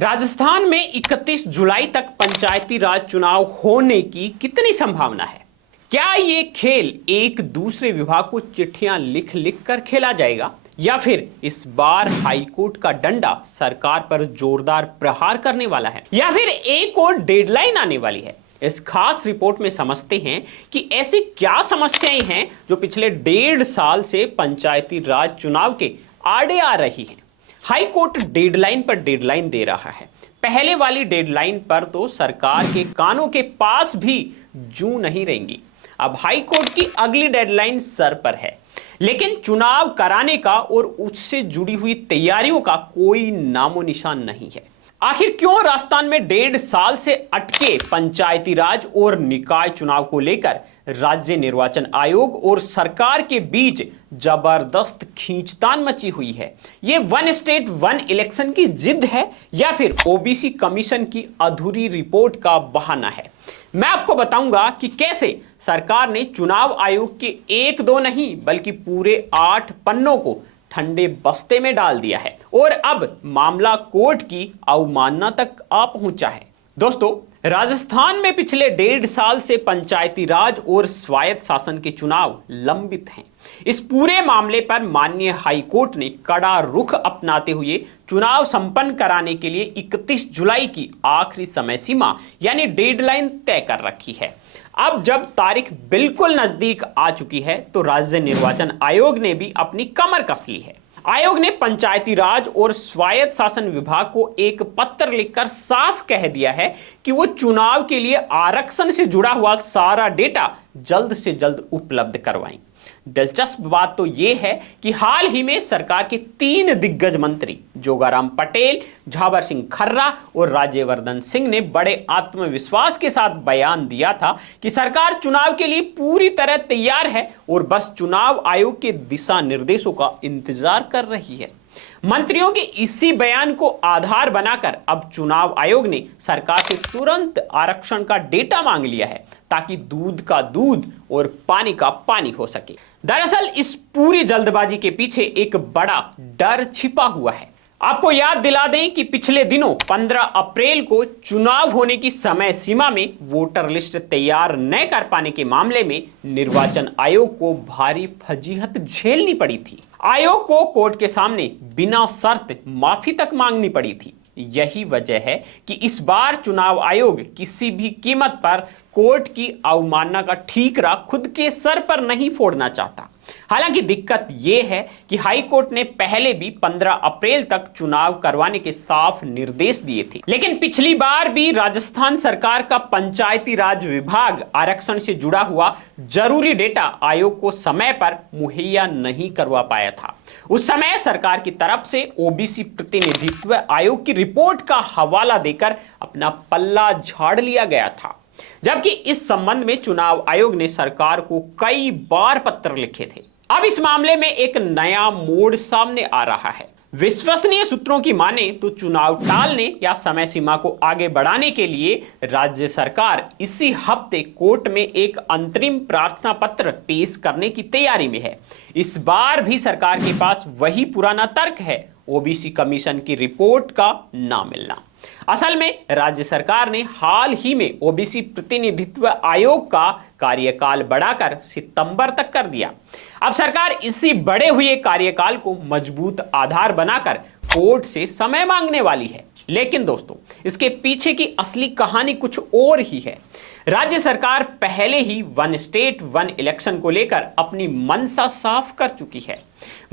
राजस्थान में 31 जुलाई तक पंचायती राज चुनाव होने की कितनी संभावना है? क्या ये खेल एक दूसरे विभाग को चिट्ठियां लिख लिख कर खेला जाएगा या फिर इस बार हाईकोर्ट का डंडा सरकार पर जोरदार प्रहार करने वाला है या फिर एक और डेडलाइन आने वाली है? इस खास रिपोर्ट में समझते हैं कि ऐसी क्या समस्याएं हैं जो पिछले 1.5 साल से पंचायती राज चुनाव के आड़े आ रही हैं। हाई कोर्ट डेडलाइन पर डेडलाइन दे रहा है। पहले वाली डेडलाइन पर तो सरकार के कानों के पास भी जू नहीं रहेंगी। अब हाई कोर्ट की अगली डेडलाइन सर पर है, लेकिन चुनाव कराने का और उससे जुड़ी हुई तैयारियों का कोई नामो निशान नहीं है। आखिर क्यों राजस्थान में 1.5 साल से अटके पंचायती राज और निकाय चुनाव को लेकर राज्य निर्वाचन आयोग और सरकार के बीच जबरदस्त खींचतान मची हुई है? ये वन स्टेट वन इलेक्शन की जिद है या फिर ओबीसी कमीशन की अधूरी रिपोर्ट का बहाना है? मैं आपको बताऊंगा कि कैसे सरकार ने चुनाव आयोग के 1-2 नहीं बल्कि पूरे 8 पन्नों को ठंडे बस्ते में डाल दिया है और अब मामला कोर्ट की अवमानना तक आ पहुंचा है। दोस्तों, राजस्थान में पिछले 1.5 साल से पंचायती राज और स्वायत्त शासन के चुनाव लंबित हैं। इस पूरे मामले पर माननीय हाई कोर्ट ने कड़ा रुख अपनाते हुए चुनाव संपन्न कराने के लिए 31 जुलाई की आखिरी समय सीमा यानी डेडलाइन तय कर रखी है। अब जब तारीख बिल्कुल नजदीक आ चुकी है तो राज्य निर्वाचन आयोग ने भी अपनी कमर कस ली है। आयोग ने पंचायती राज और स्वायत्त शासन विभाग को एक पत्र लिखकर साफ कह दिया है कि वो चुनाव के लिए आरक्षण से जुड़ा हुआ सारा डेटा जल्द से जल्द उपलब्ध करवाएं। दिलचस्प बात तो यह है कि हाल ही में सरकार के 3 दिग्गज मंत्री जोगाराम पटेल, झावर सिंह खर्रा और राज्यवर्धन सिंह ने बड़े आत्मविश्वास के साथ बयान दिया था कि सरकार चुनाव के लिए पूरी तरह तैयार है और बस चुनाव आयोग के दिशा निर्देशों का इंतजार कर रही है। मंत्रियों के इसी बयान को आधार बनाकर अब चुनाव आयोग ने सरकार से तुरंत आरक्षण का डेटा मांग लिया है ताकि दूध का दूध और पानी का पानी हो सके। दरअसल इस पूरी जल्दबाजी के पीछे एक बड़ा डर छिपा हुआ है। आपको याद दिला दें कि पिछले दिनों 15 अप्रैल को चुनाव होने की समय सीमा में वोटर लिस्ट तैयार न कर पाने के मामले में निर्वाचन आयोग को भारी फजीहत झेलनी पड़ी थी। आयोग को कोर्ट के सामने बिना शर्त माफी तक मांगनी पड़ी थी। यही वजह है कि इस बार चुनाव आयोग किसी भी कीमत पर कोर्ट की अवमानना का ठीकरा खुद के सर पर नहीं फोड़ना चाहता। हालांकि दिक्कत यह है कि हाई कोर्ट ने पहले भी 15 अप्रैल तक चुनाव करवाने के साफ निर्देश दिए थे, लेकिन पिछली बार भी राजस्थान सरकार का पंचायती राज विभाग आरक्षण से जुड़ा हुआ जरूरी डेटा आयोग को समय पर मुहैया नहीं करवा पाया था। उस समय सरकार की तरफ से ओबीसी प्रतिनिधित्व आयोग की रिपोर्ट का हवाला देकर अपना पल्ला झाड़ लिया गया था, जबकि इस संबंध में चुनाव आयोग ने सरकार को कई बार पत्र लिखे थे। अब इस मामले में एक नया मोड़ सामने आ रहा है। विश्वसनीय सूत्रों की माने तो चुनाव टालने या समय सीमा को आगे बढ़ाने के लिए राज्य सरकार इसी हफ्ते कोर्ट में एक अंतरिम प्रार्थना पत्र पेश करने की तैयारी में है। इस बार भी सरकार के पास वही पुराना तर्क है, ओबीसी कमीशन की रिपोर्ट का ना मिलना। असल में राज्य सरकार ने हाल ही में ओबीसी प्रतिनिधित्व आयोग का कार्यकाल बढ़ाकर सितंबर तक कर दिया। अब सरकार इसी बढ़े हुए कार्यकाल को मजबूत आधार बनाकर कोर्ट से समय मांगने वाली है। लेकिन दोस्तों, इसके पीछे की असली कहानी कुछ और ही है। राज्य सरकार पहले ही वन स्टेट वन इलेक्शन को लेकर अपनी मंशा साफ कर चुकी है।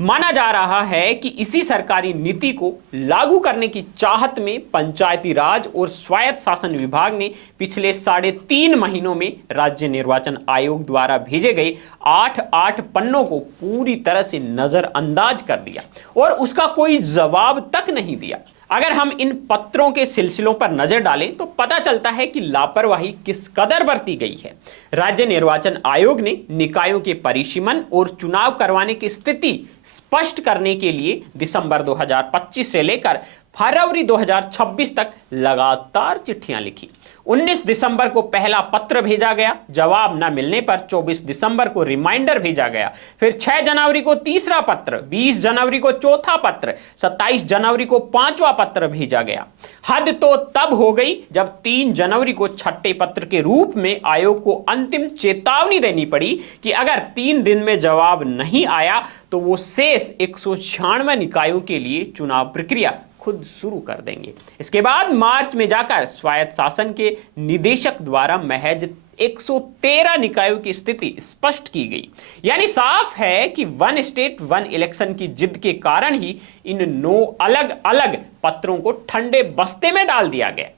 माना जा रहा है कि इसी सरकारी नीति को लागू करने की चाहत में पंचायती राज और स्वायत्त शासन विभाग ने पिछले 3.5 महीनों में राज्य निर्वाचन आयोग द्वारा भेजे गए 8 पन्नों को पूरी तरह से नजरअंदाज कर दिया और उसका कोई जवाब तक नहीं दिया। अगर हम इन पत्रों के सिलसिलों पर नजर डालें तो पता चलता है कि लापरवाही किस कदर बरती गई है। राज्य निर्वाचन आयोग ने निकायों के परिसीमन और चुनाव करवाने की स्थिति स्पष्ट करने के लिए दिसंबर 2025 से लेकर फरवरी 2026 तक लगातार चिट्ठियां लिखी। 19 दिसंबर को पहला पत्र भेजा गया, जवाब न मिलने पर 24 दिसंबर को रिमाइंडर भेजा गया, फिर 6 जनवरी को तीसरा पत्र, 20 जनवरी को चौथा पत्र, 27 जनवरी को पांचवा पत्र भेजा गया। हद तो तब हो गई जब 3 जनवरी को छठे पत्र के रूप में आयोग को अंतिम चेतावनी देनी पड़ी कि अगर 3 दिन में जवाब नहीं आया तो वो शेष 196 निकायों के लिए चुनाव प्रक्रिया खुद शुरू कर देंगे। इसके बाद मार्च में जाकर स्वायत्त शासन के निदेशक द्वारा महज 113 निकायों की स्थिति स्पष्ट की गई। यानी साफ है कि वन स्टेट वन इलेक्शन की जिद के कारण ही इन 9 अलग अलग पत्रों को ठंडे बस्ते में डाल दिया गया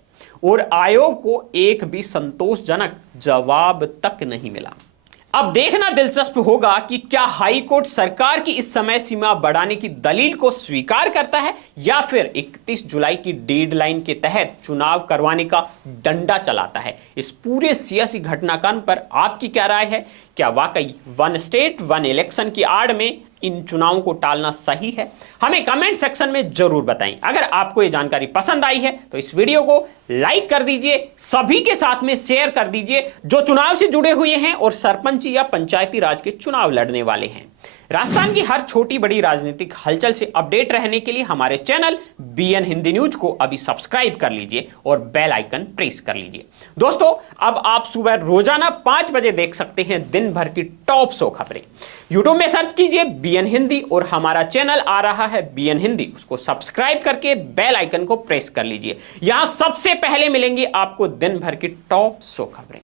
और आयोग को एक भी संतोषजनक जवाब तक नहीं मिला। अब देखना दिलचस्प होगा कि क्या हाई कोर्ट सरकार की इस समय सीमा बढ़ाने की दलील को स्वीकार करता है या फिर 31 जुलाई की डेडलाइन के तहत चुनाव करवाने का डंडा चलाता है। इस पूरे सियासी घटनाक्रम पर आपकी क्या राय है? क्या वाकई वन स्टेट वन इलेक्शन की आड़ में इन चुनावों को टालना सही है? हमें कमेंट सेक्शन में जरूर बताएं। अगर आपको ये जानकारी पसंद आई है तो इस वीडियो को लाइक कर दीजिए, सभी के साथ में शेयर कर दीजिए जो चुनाव से जुड़े हुए हैं और सरपंची या पंचायती राज के चुनाव लड़ने वाले हैं। राजस्थान की हर छोटी बड़ी राजनीतिक हलचल से अपडेट रहने के लिए हमारे चैनल बीएन हिंदी न्यूज को अभी सब्सक्राइब कर लीजिए और बेल आइकन प्रेस कर लीजिए। दोस्तों, अब आप सुबह रोजाना 5 बजे देख सकते हैं दिन भर की टॉप 100 खबरें। यूट्यूब में सर्च कीजिए बीएन हिंदी और हमारा चैनल आ रहा है बीएन हिंदी, उसको सब्सक्राइब करके बेल आइकन को प्रेस कर लीजिए। यहां सबसे पहले मिलेंगी आपको दिन भर की टॉप 100 खबरें।